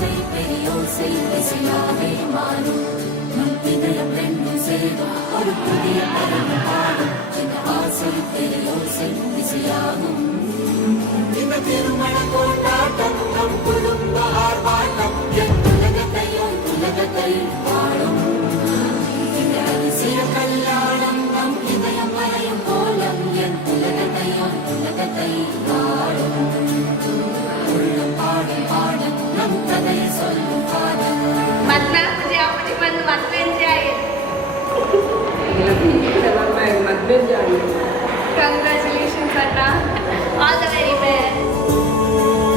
ஆசை பெரியோசை இசையாவே மாறும் நம் இதயம் ரெண்டும் சேரும் ஒரு புதிய பறவை பாடும் இந்த ஆசை பெரியோசை இசையாகும் இந்த திருமண கொண்டாட்டம் நம் குடும்ப ஆர்ப்பாட்டம் என் உலகத்தை வாழும் இந்த அதிசய கல்யாணம் நம் இதயம் மறையும் கோலம் என் உலகத்தை வாழும் உள்ளம் பாடும் பாடும் நம் கதையை சொல்லும் காலம் Matna kerja apa di mana matna jaya. Matna jaya. Congratulations Anna. All the very best.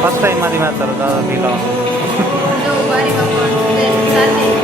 First time mari matar da feel. No worry about that.